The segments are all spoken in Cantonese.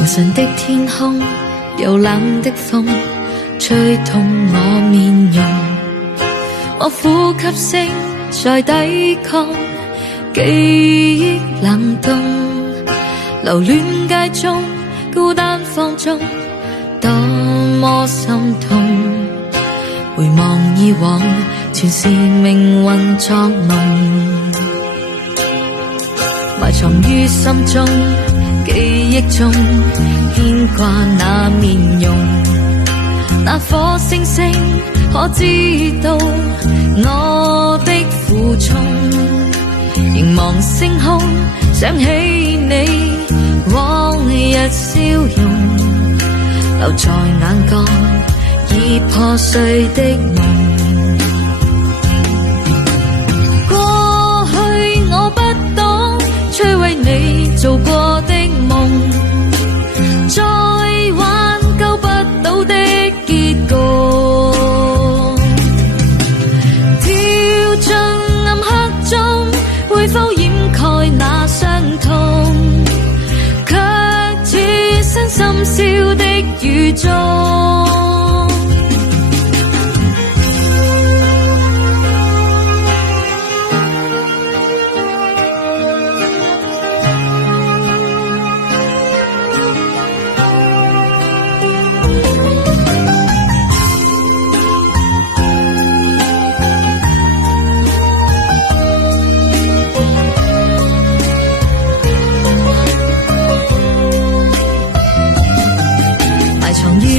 凌晨的天空，有冷的風吹痛我面容，我呼吸聲在抵抗記憶冷凍，留戀街中孤單放縱，多麼心痛。回望以往，全是命運作弄，埋藏於心中，記憶中牽掛那面容。那顆星星可知道我的苦衷？凝望星空，想起你往日笑容，留在眼角已破碎的夢。過去我不懂摧毀你做過的夢，再挽救不到的結局，跳進暗黑中，會否掩蓋那傷痛？卻似身深宵的雨中。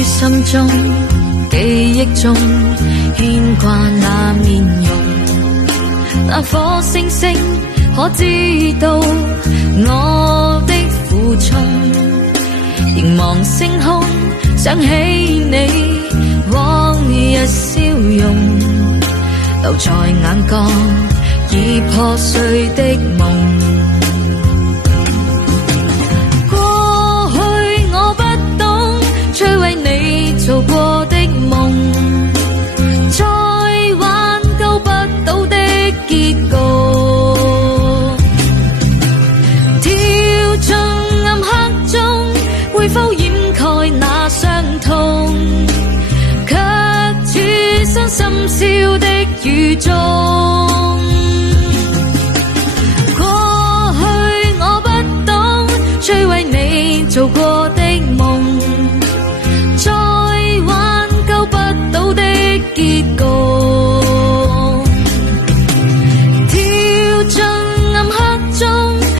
心中記憶中牽掛那面容，那顆星星可知道我的苦衷？凝望星空，想起你往日笑容，留在眼角已破碎的夢。做過的夢，再挽救不到的結局，跳進暗黑中，會否掩蓋那傷痛？卻似身深宵的雨中。